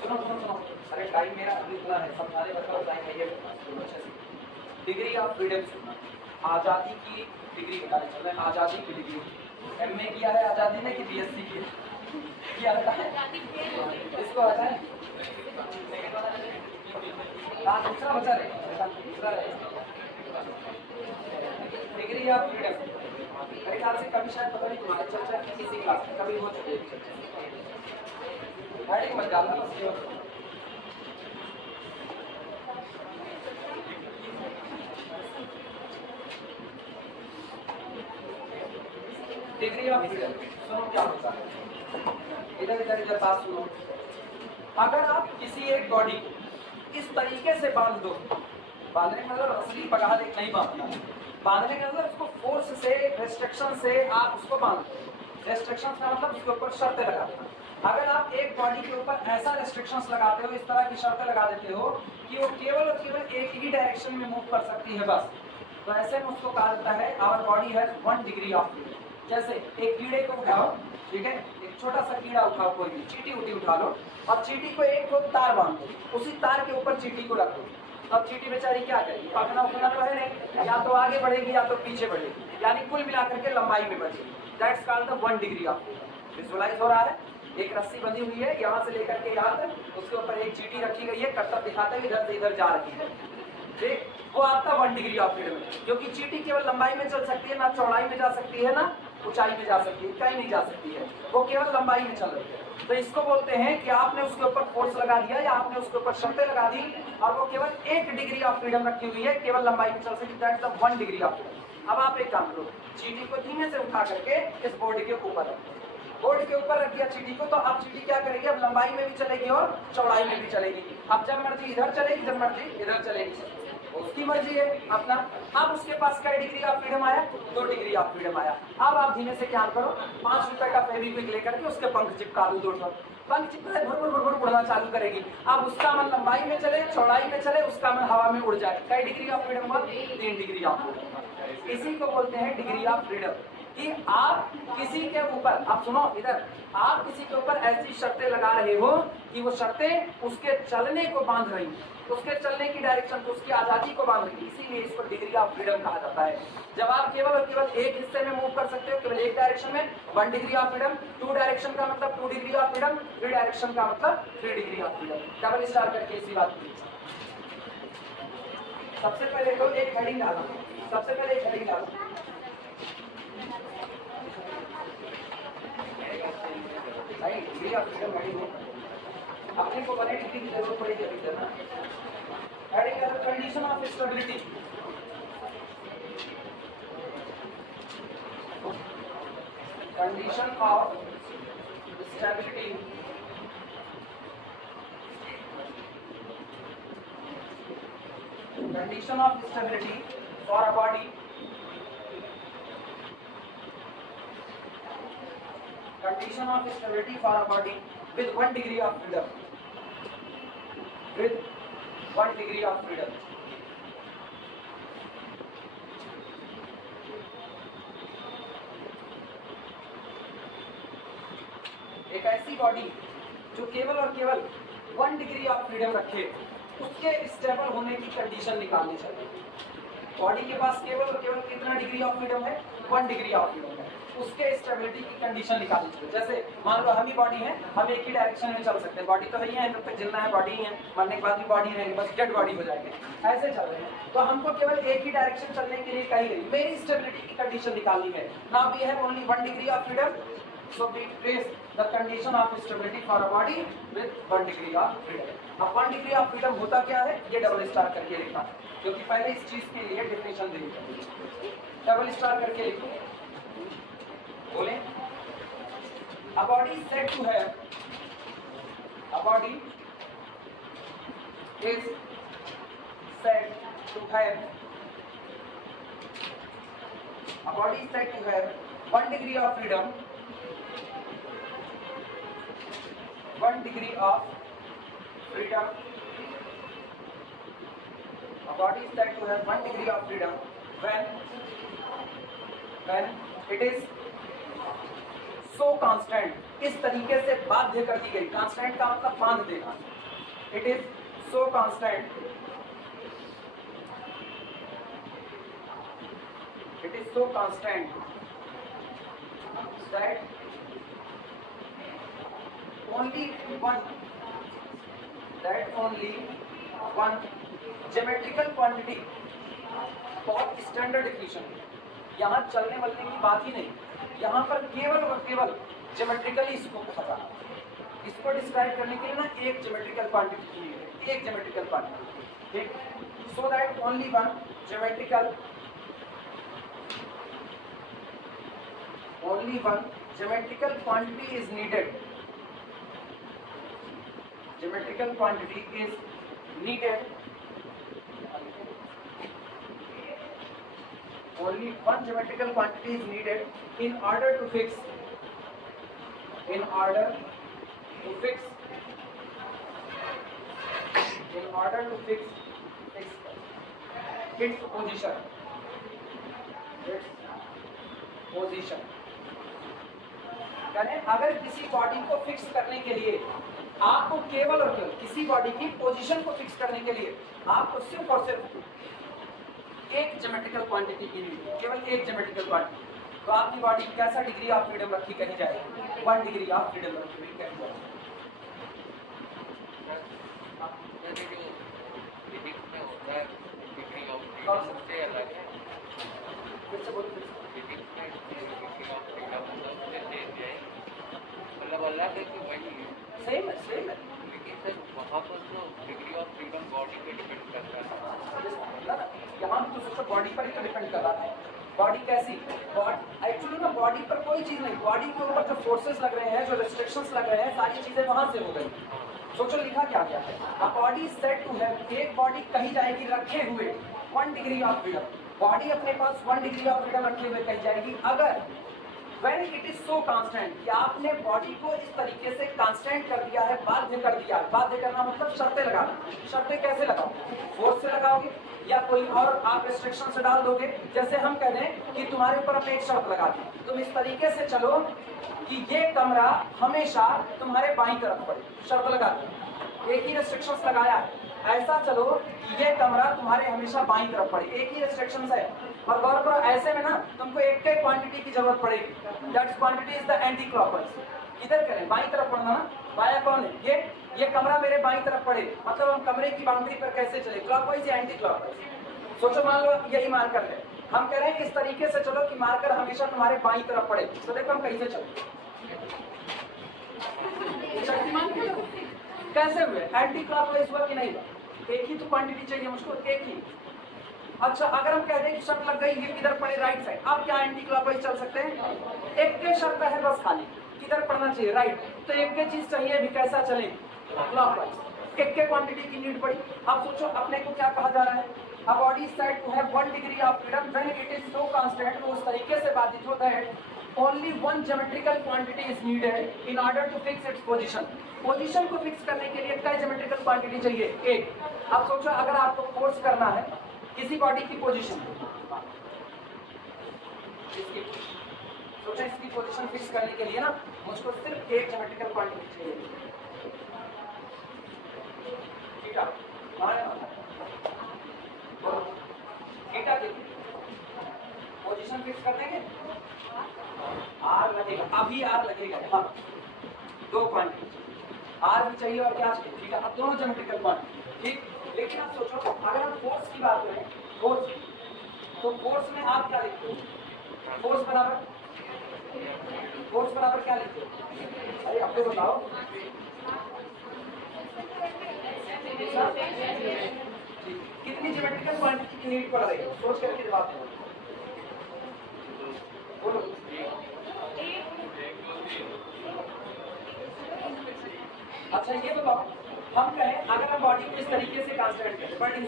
सुनो सुनो, अरे टाइम मेरा अभी इतना है, समझाने बताओ टाइम है ये अच्छे से। डिग्री ऑफ फ्रीडम सुनना, आज़ादी की डिग्री बताने चल रहे हैं, आज़ादी की डिग्री। एमए किया है आज़ादी ने कि बीएससी किया है? इसको आता है? हाँ दूसरा बचा रहे, दूसरा रहेगा डिग्री ऑफ फ्रीडम। मेरे ख्याल से कभी शायद पता नहीं तुम्हारे चर्चा की किसी क्लास में कभी हो चुकी है चर्चा, मत डालना बस केवल। डिग्री ऑफ फ्रीडम सुनो क्या होता है, इधर इधर इधर बात सुनो। अगर आप किसी एक बॉडी को इस तरीके से बांध दो, बांधने का मतलब असली पगार एक नहीं बांधना, बांधने का मतलब उसको फोर्स से रेस्ट्रिक्शन से आप उसको बांध दो। रेस्ट्रिक्शन का मतलब उसके ऊपर शर्तें लगाना। अगर आप एक बॉडी के ऊपर ऐसा रेस्ट्रिक्शंस लगाते हो, इस तरह की शर्तें लगा देते हो कि वो केवल और केवल एक ही डायरेक्शन में मूव कर सकती है बस, तो ऐसे में उसको कहा जाता है our body has 1 degree of freedom. जैसे एक कीड़े को उठाओ, ठीक है, एक छोटा सा कीड़ा उठाओ, कोई भी चींटी उठी उठा लो और चींटी को एक को तार बांध दो, उसी तार के ऊपर चींटी को रख दो। अब चींटी बेचारी क्या करेगी, पकना उकना तो है नहीं, या तो आगे बढ़ेगी या तो पीछे बढ़ेगी, यानी कुल मिलाकर के लंबाई में बढ़ेगी। That's called the 1 degree of freedom. Visualize हो रहा है, एक रस्सी बंधी हुई है यहाँ से लेकर के यहाँ तक, उसके ऊपर एक चींटी रखी गई है, कर्तव्य दिखाते हुए इधर से इधर जा रही है, ठीक, वो आपका 1 डिग्री ऑफ फ्रीडम है। क्योंकि चींटी केवल लंबाई में चल सकती है, ना चौड़ाई में जा सकती है, ना ऊंचाई में जा सकती है, कहीं नहीं जा सकती है, वो केवल लंबाई में चल रही है। तो इसको बोलते हैं कि आपने उसके ऊपर फोर्स लगा दिया या आपने उसके ऊपर शर्तें लगा दी और वो केवल 1 डिग्री ऑफ फ्रीडम रखी हुई है, केवल लंबाई में चल सकती है, that's the 1 degree of freedom. अब आप एक काम करो, चींटी को धीमे से उठा करके इस बोर्ड के ऊपर रखो, बोर्ड के ऊपर रख दिया चींटी को, तो अब चींटी क्या करेगी, अब लंबाई में भी चलेगी और चौड़ाई में भी चलेगी। अब जब मर्जी इधर चलेगी, जब मर्जी इधर चलेगी, उसकी मर्जी है अपना। अब उसके पास क्या डिग्री ऑफ फ्रीडम आया, 2 डिग्री ऑफ फ्रीडम आया। अब आप धीमे से क्या करो, 5 रुपए का फेविक्विक लेकर के उसके पंख चिपका दो, 2 पंख चिपका भुर भुर भुर उड़ना चालू करेगी। अब उसका मन लंबाई में चले, चौड़ाई में चले, उसका मन हवा में उड़ जाए, क्या डिग्री ऑफ फ्रीडम हुआ, 3 डिग्री ऑफ फ्रीडम। इसी को बोलते हैं डिग्री ऑफ फ्रीडम, कि आप किसी के ऊपर, आप सुनो इधर, आप किसी के ऊपर ऐसी शर्तें लगा रहे हो कि वो शर्तें उसके चलने को बांध रही, उसके चलने की डायरेक्शन को, उसकी आजादी को बांध रही, इसीलिए इसको डिग्री ऑफ फ्रीडम कहा जाता है। जब आप केवल और केवल एक हिस्से में मूव कर सकते हो, केवल एक डायरेक्शन में, 1 डिग्री ऑफ फ्रीडम। 2 डायरेक्शन का मतलब 2 डिग्री ऑफ फ्रीडम, 3 डायरेक्शन का मतलब 3 degree of freedom. Double star करके इसी बात की। सबसे पहले तो एक हेडिंग डालो, सबसे पहले एक हेडिंग डालो, डिग्री ऑफ फ्रीडम हेडिंग हो, अपने को 180 डिग्री की जरूरत पड़ेगी अभी ना। हेडिंग है condition of stability, condition of stability condition of stability for a body, condition of stability for a body with 1 degree of freedom, with 1 degree of freedom। एक ऐसी बॉडी जो केवल और केवल 1 डिग्री ऑफ फ्रीडम रखे, उसके स्टेबल होने की कंडीशन निकालनी चाहिए। बॉडी के पास केवल और केवल कितना डिग्री ऑफ फ्रीडम है, 1 डिग्री ऑफ फ्रीडम है, उसके स्टेबिलिटी की कंडीशन निकालनी चाहिए। जैसे मान लो हम ही बॉडी है, हम एक ही डायरेक्शन में चल सकते हैं, बॉडी तो है ही है, जब तक जिंदा है बॉडी ही है, मरने के बाद भी बॉडी रहेगी, बस डेड बॉडी हो जाएंगे, ऐसे चल रहे हैं। तो हमको केवल एक ही डायरेक्शन चलने के लिए कही गई, मेरी स्टेबिलिटी की कंडीशन निकालनी है। Now we have only 1 degree of freedom, so we trace the condition of stability for a body with 1 degree of freedom। अब 1 डिग्री ऑफ फ्रीडम होता क्या है, ये डबल स्टार करके लिखना, क्योंकि पहले इस चीज के लिए डेफिनेशन देंगे, डबल स्टार करके लिखो, बोले a body is said to have, a body is said to have, a body is said to have 1 degree of freedom, 1 degree of freedom, a body is said to have 1 degree of freedom when it is so constant, इस तरीके से बाध्य कर दी गई। कांस्टेंट का मतलब बांध देना। It is so constant, it is so constant that only one geometrical quantity, बहुत स्टैंडर्ड डिफिनेशन। यहाँ चलने वलने की बात ही नहीं, यहाँ पर केवल और केवल ज्योमेट्रिकली इसको कहा जाता है। इसको डिस्क्राइब करने के लिए ना एक ज्योमेट्रिकल क्वांटिटी चाहिए, एक ज्योमेट्रिकल क्वांटिटी, ठीक। So that only one geometrical quantity is needed. Geometrical quantity is needed. Only one geometrical quantity is needed in order to fix its position. यानी अगर किसी बॉडी को फिक्स करने के लिए आपको केवल और केवल किसी बॉडी की पोजीशन को फिक्स करने के लिए आपको सिर्फ और सिर्फ एक ज्योमेट्रिकल क्वांटिटी की नीड है, केवल एक ज्योमेट्रिकल क्वांटिटी। तो आपकी बॉडी कैसा डिग्री ऑफ फ्रीडम रखी कहीं जाएगी? 1 डिग्री ऑफ फ्रीडम रखी कहीं जाएगी। सेम है, लेकिन सर वहाँ पर तो डिग्री ऑफ फ्रीडम बॉडी पे डिपेंड करता है। यहाँ तो सोचो बॉडी पर ही तो डिपेंड कर रहा है। बॉडी कैसी? एक्चुअली ना बॉडी पर कोई चीज़ नहीं, बॉडी के ऊपर जो फोर्सेस लग रहे हैं, जो रेस्ट्रिक्शंस लग रहे हैं, सारी चीज़ें वहाँ से हो गई। सोचो लिखा क्या गया है, a body said to have, एक बॉडी कही जाएगी रखे हुए 1 डिग्री ऑफ फ्रीडम। बॉडी अपने पास 1 डिग्री ऑफ फ्रीडम रखे हुए कही जाएगी अगर when it is so constant, कि आपने बॉडी को इस तरीके से कांस्टेंट कर दिया है, बाध्य कर दिया है। बाध्य करना मतलब शर्तें लगाना। शर्तें कैसे लगाओगे? फोर्स से लगाओगे या कोई और आप रेस्ट्रिक्शन से डाल दोगे। जैसे हम कह दें कि तुम्हारे ऊपर अपने एक शर्त लगा दी, तुम इस तरीके से चलो कि ये कमरा हमेशा तुम्हारे बाईं तरफ पड़े। शर्त लगा दी, एक ही रेस्ट्रिक्शंस लगाया है, ऐसा चलो कि ये कमरा तुम्हारे हमेशा बाईं तरफ पड़े। एक ही रेस्ट्रिक्शंस है। और गौर करो ऐसे में ना तुमको एक के क्वांटिटी की जरूरत पड़ेगी। That's quantity is the anti clockwise. किधर करें? बाईं तरफ पड़ना ना। बाया कौन है? ये कमरा मेरे बाईं तरफ पड़े, मतलब हम कमरे की बाउंड्री पर कैसे चले? क्लॉकवाइज या एंटी क्लॉकवाइज? सोचो मान लो यही मार्कर है, हम कह रहे हैं इस तरीके से चलो कि मार्कर हमेशा तुम्हारे बाईं तरफ पड़े। तो देखो हम कैसे चले, कैसे हुए? एंटी क्लॉकवाइज हुआ कि नहीं हुआ? एक ही तो क्वांटिटी चाहिए मुझको, एक ही। अच्छा अगर हम कह दें कि शर्त लग गई ये किधर पड़े? Right side. अब क्या एंटी क्लॉकवाइज चल सकते हैं? एक के शर्त है बस खाली, किधर पड़ना चाहिए? राइट। तो एक के चीज चाहिए भी कैसा चले? क्लॉकवाइज। एक के क्वांटिटी की नीड पड़ी। अब सोचो अपने को क्या कहा जा रहा है? A body said to have 1 degree of freedom when it is so constant, उस तरीके से बाधित होता है only one geometrical quantity is needed in order to fix its position. Position को फिक्स करने के लिए क्या ज्योमेट्रिकल क्वांटिटी चाहिए? एक। अब सोचो अगर आपको फोर्स करना है किसी बॉडी की पोजीशन, सोचो इसकी पोजीशन फिक्स करने के लिए ना मुझको सिर्फ एक ज्योमेट्रिकल क्वांटिटी चाहिए, थीटा। थीटा की पोजीशन फिक्स कर देंगे, आर लगेगा, अभी आर लगेगा। हाँ, दो क्वांटिटी आर भी चाहिए और क्या चाहिए? थीटा। अब दोनों ज्योमेट्रिकल क्वांटिटी, ठीक। लेकिन आप सोचो अगर हम फोर्स की बात करें, फोर्स, तो फोर्स में आप क्या लिखते हो? फोर्स बराबर क्या लिखते हो? अरे आपको बताओ। कितनी ज्योमेट्रिकल क्वांटिटी की नीड पड़ रही है? सोच करके जवाब दो। बोलो। अच्छा ये बताओ, हम कहें अगर हम बॉडी को इस तरीके से कांस्टेंट कर दें,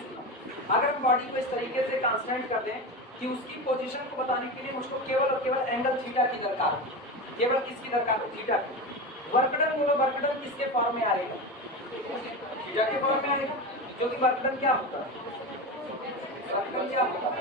अगर हम बॉडी को इस तरीके से कांस्टेंट कर दें कि उसकी पोजीशन को बताने के लिए मुझको केवल और केवल एंगल थीटा की दरकार है। केवल किसकी दरकार है? थीटा की। वर्क डन बोलो, वर्क डन किसके फॉर्म में आएगा? थीटा के फॉर्म में आएगा, जो कि वर्क डन क्या होता है? वर्क डन क्या होता है?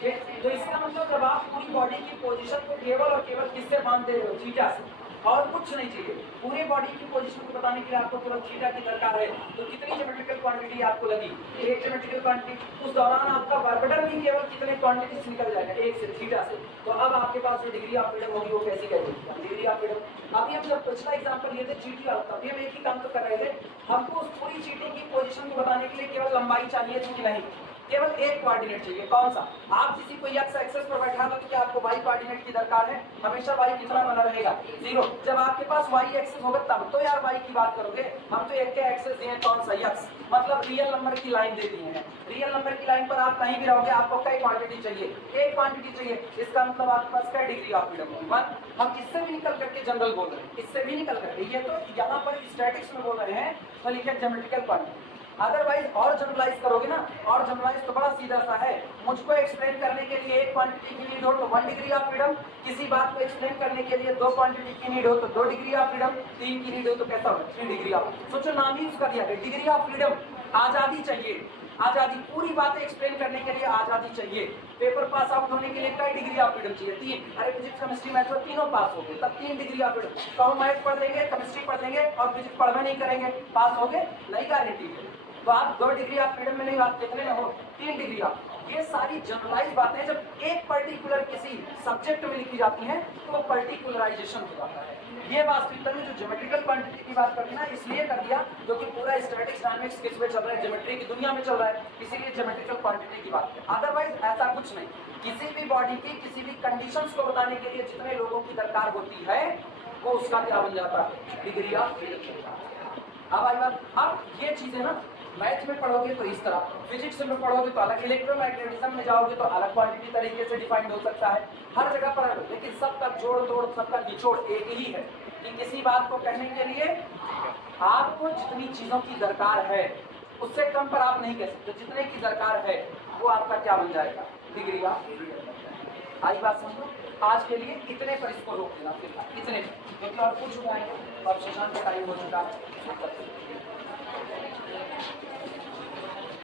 ठीक, तो इसका मतलब जब आप पूरी बॉडी की पोजीशन को केवल और केवल किससे बांध दे रहे हो, थीटा से, और कुछ नहीं चाहिए। पूरे बॉडी की पोजीशन को बताने के लिए आपको केवल थीटा की दरकार है, तो कितनी ज्योमेट्रिकल क्वांटिटी आपको लगी, एक ज्योमेट्रिकल क्वांटिटी। उस दौरान आपका वर्कडन भी केवल कितने क्वांटिटी निकल जाएगा, एक से, थीटा से। तो अब आपके पास जो डिग्री ऑफ फ्रीडम होगी वो कैसी कहती है, डिग्री ऑफ फ्रीडम। अभी हम जब पिछला एग्जांपल लिए थे चीटी वाला, तभी हम एक ही काम तो कर रहे थे, हमको उस पूरी चीटी की पोजीशन को बताने के लिए केवल लंबाई चाहिए थी कि नहीं, केवल एक कोऑर्डिनेट चाहिए। कौन सा? आप किसी को एक्स एक्सेस पर बैठा दो तो क्या आपको वाई कोऑर्डिनेट की दरकार है? हमेशा वाई कितना बना रहेगा, 0। जब आपके पास वाई एक्सेस होगा तब तो यार वाई की बात करोगे। हम तो एक के एक्सेस दिए, कौन सा, एक्स, मतलब रियल नंबर की लाइन दे दी है। रियल नंबर की लाइन पर आप कहीं भी रहोगे, आपको कई क्वांटिटी चाहिए, एक क्वांटिटी चाहिए। इसका मतलब आपके पास क्या डिग्री ऑफ फ्रीडम होगी, 1। हम इससे भी निकल करके जनरल बोल रहे हैं, इससे भी निकल करके, ये तो यहाँ पर स्टैटिक्स में बोल रहे हैं, तो लिखे ज्योमेट्रिकल क्वांटिटी। अदरवाइज और जनरलाइज करोगे ना, और जनरलाइज तो बड़ा सीधा सा है। मुझको एक्सप्लेन करने के लिए एक क्वांटिटी की नीड हो तो 1 डिग्री ऑफ फ्रीडम, किसी बात को एक्सप्लेन करने के लिए 2 क्वांटिटी की नीड हो तो 2 डिग्री ऑफ फ्रीडम, 3 की नीड हो तो कैसा हो, 3 डिग्री ऑफ। सोचो नाम ही उसका दिया है, डिग्री ऑफ फ्रीडम। आजादी चाहिए, आजादी, पूरी बातें एक्सप्लेन करने के लिए आजादी चाहिए। पेपर पास आउट होने के लिए कई डिग्री ऑफ फ्रीडम चाहिए, 3। अरे फिजिक्स केमिस्ट्री मैथ्स में तीनों पास हो गए तब 3 डिग्री ऑफ फ्रीडम। कहूँ मैथ पढ़ लेंगे, केमिस्ट्री पढ़ लेंगे और फिजिक्स पढ़वे नहीं करेंगे, पास हो गए, नहीं गारंटी है। तो आप 2 डिग्री ऑफ फ्रीडम में नहीं, आप कितने में हो, 3 डिग्री ऑफ। ये सारी जनरलाइज बातें जब एक पर्टिकुलर किसी सब्जेक्ट में लिखी जाती हैं तो वो पर्टिकुलराइजेशन हो जाता है। ये वास्तविकता में जो ज्योमेट्रिकल क्वांटिटी की बात करती है ना, इसलिए कर दिया क्योंकि पूरा स्टैटिक्स डायनामिक्स किस में चल रहा है, ज्योमेट्री की दुनिया में चल रहा है, इसीलिए ज्योमेट्रिकल क्वांटिटी की बात है। अदरवाइज ऐसा कुछ नहीं। किसी भी बॉडी की किसी भी कंडीशंस को बताने के लिए जितने लोगों की दरकार होती है वो उसका क्या बन जाता है, डिग्री ऑफ फ्रीडम। अब आई बात, अब ये चीजें ना मैथ में पढ़ोगे तो इस तरह, फिजिक्स में पढ़ोगे तो अलग, इलेक्ट्रोमैग्नेटिज्म में जाओगे तो अलग क्वांटिटी तरीके से डिफाइंड हो सकता है, हर जगह पर अलग। लेकिन सबका जोड़ तोड़, सबका निचोड़ एक ही है कि किसी बात को कहने के लिए आपको जितनी चीजों की दरकार है उससे कम पर आप नहीं कह सकते, जितने की दरकार है वो आपका क्या बन जाएगा, डिग्री ऑफ फ्रीडम। आई बात समझो। आज के लिए इतने पर इसको रोक देना, फिर इतने, क्योंकि और कुछ उठाएंगे और सेशन का टाइम हो चुका है।